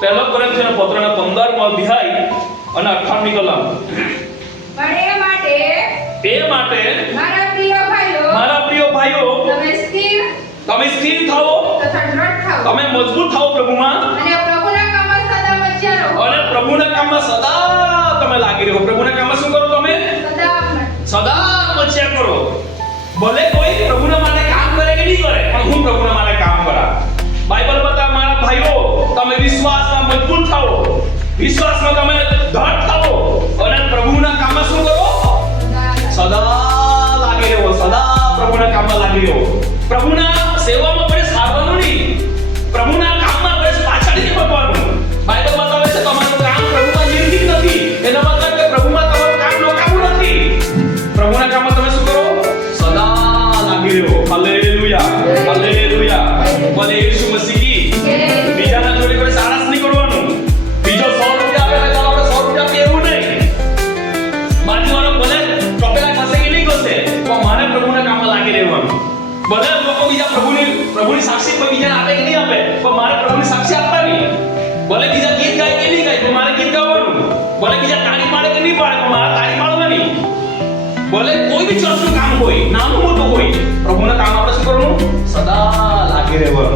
પહેલો કોરિન્થીયોના પત્રના 15મો અધ્યાય અને 18મી કલમ. પણ એ માટે મારા પ્રિય ભાઈઓ તમે સ્થિર થાઓ તથા દ્રઢ થાઓ, તમે મજબૂત થાઓ પ્રભુમાં, અને પ્રભુના કામમાં સદા મધ્યા રહો. અને પ્રભુના કામમાં સદા તમે લાગી રહો. પ્રભુના કામમાં શું કરો તમે? સદા મધ્યા કરો. ભલે કોઈ પ્રભુના માટે કામ કરે કે નહીં કરે, પણ હું પ્રભુના માટે કામ કરા. બાઇબલ બતા મારા ભાઈઓ તમે વિશ્વાસમાં મજબૂત થાઓ, વિશ્વાસમાં તમે દ્રઢ થાઓ, અને પ્રભુના કામમાં શું કરો? સદા લાગી રહો. સદા પ્રભુના કામમાં લાગી રહો. પ્રભુના સેવામાં પણ સારવાનું નહીં, પ્રભુના કામમાં પણ પાછળ નહીં પડવાનું. બાઇબલ બતાવે છે તમારું કામ પ્રભુમાં નિર્ભીક નથી, એનો મતલબ કે પ્રભુમાં તમારું કામ રોકાવું નથી. પ્રભુના કામમાં તમે શું કરો? સદા લાગી રહો. Hallelujah, hallelujah. બોલે ઈસુ મસીહ કી. બીજાના જોડે કોઈ સારસ નહીં કરવાનું. બીજો 100 રૂપિયા આપે તો આપણે 100 રૂપિયા આપીએ એવું નહીં. બાજુવાળો ભલે ટોપેલા ખસે કે નહીં ખસે, પણ મારે પ્રભુના કામમાં લાગી રહેવાનું. ભલે લોકો બીજા પ્રભુની સાક્ષી કોઈ બીજાને આપે કે નહીં આપે, પણ મારે પ્રભુની સાક્ષી આપવાની. ભલે બીજા ગીત ગાય કે નહીં ગાય, પણ મારે ગીત ગાવાનું. ભલે બીજા તાળી પાડે કે નહીં પાડે, પણ મારે તાળી પાડવાની. ભલે કોઈ બી ચર્ચનું કામ હોય, નાનું મોટું હોય, પ્રભુના કામ આપણે શું કરવાનું? સદા લાગી રહેવાનું.